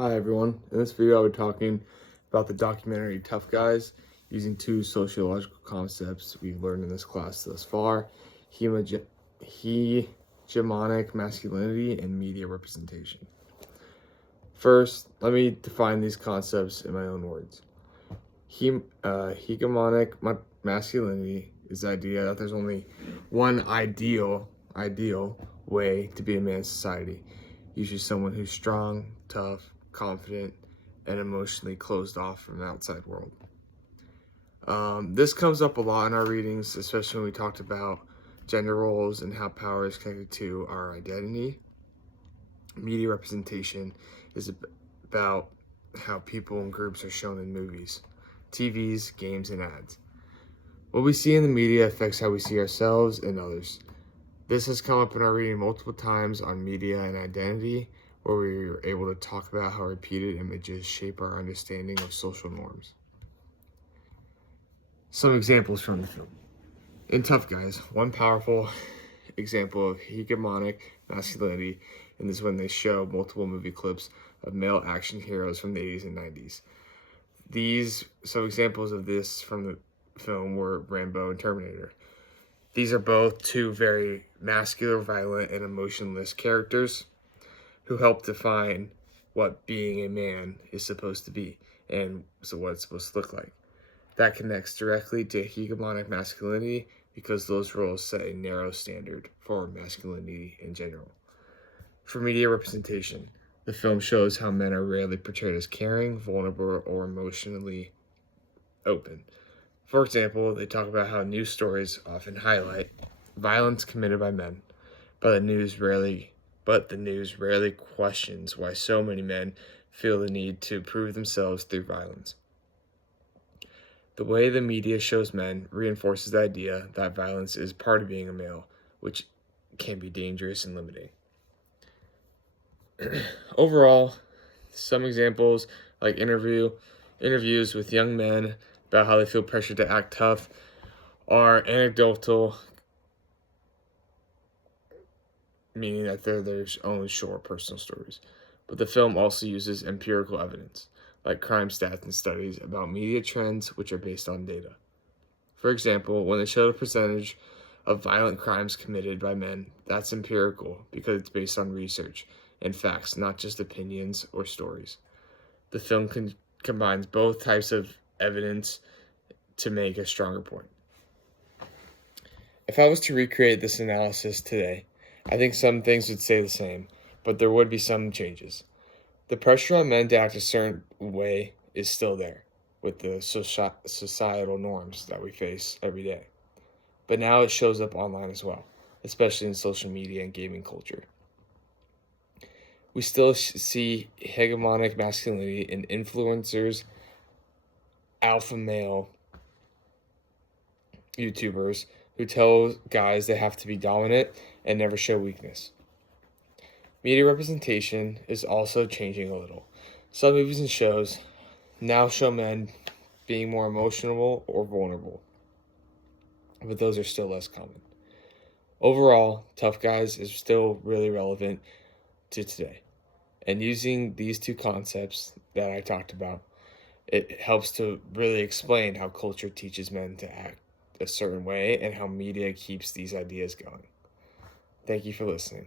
Hi everyone, in this video I'll be talking about the documentary Tough Guys using two sociological concepts we've learned in this class thus far, hegemonic masculinity and media representation. First, let me define these concepts in my own words. Hegemonic masculinity is the idea that there's only one ideal way to be a man in society, usually someone who's strong, tough, confident, and emotionally closed off from the outside world. This comes up a lot in our readings, especially when we talked about gender roles and how power is connected to our identity. Media representation is about how people and groups are shown in movies, TVs, games, and ads. What we see in the media affects how we see ourselves and others. This has come up in our reading multiple times on media and identity, where we were able to talk about how repeated images shape our understanding of social norms. Some examples from the film. In Tough Guys, one powerful example of hegemonic masculinity, and this is when they show multiple movie clips of male action heroes from the 80s and 90s. Some examples of this from the film were Rambo and Terminator. These are both two very masculine, violent, and emotionless characters who help define what being a man is supposed to be and so what it's supposed to look like. That connects directly to hegemonic masculinity because those roles set a narrow standard for masculinity in general. For media representation, the film shows how men are rarely portrayed as caring, vulnerable, or emotionally open. For example, they talk about how news stories often highlight violence committed by men, but the news rarely questions why so many men feel the need to prove themselves through violence. The way the media shows men reinforces the idea that violence is part of being a male, which can be dangerous and limiting. Overall, some examples like interviews with young men about how they feel pressured to act tough are anecdotal, meaning that they're their own short personal stories. But the film also uses empirical evidence, like crime stats and studies about media trends, which are based on data. For example, when they show the percentage of violent crimes committed by men, that's empirical because it's based on research and facts, not just opinions or stories. The film combines both types of evidence to make a stronger point. If I was to recreate this analysis today, I think some things would stay the same, but there would be some changes. The pressure on men to act a certain way is still there, with the societal norms that we face every day. But now it shows up online as well, especially in social media and gaming culture. We still see hegemonic masculinity in influencers, alpha male YouTubers who tell guys they have to be dominant and never show weakness. Media representation is also changing a little. Some movies and shows now show men being more emotional or vulnerable, but those are still less common. Overall, Tough Guys is still really relevant to today. And using these two concepts that I talked about, it helps to really explain how culture teaches men to act a certain way and how media keeps these ideas going. Thank you for listening.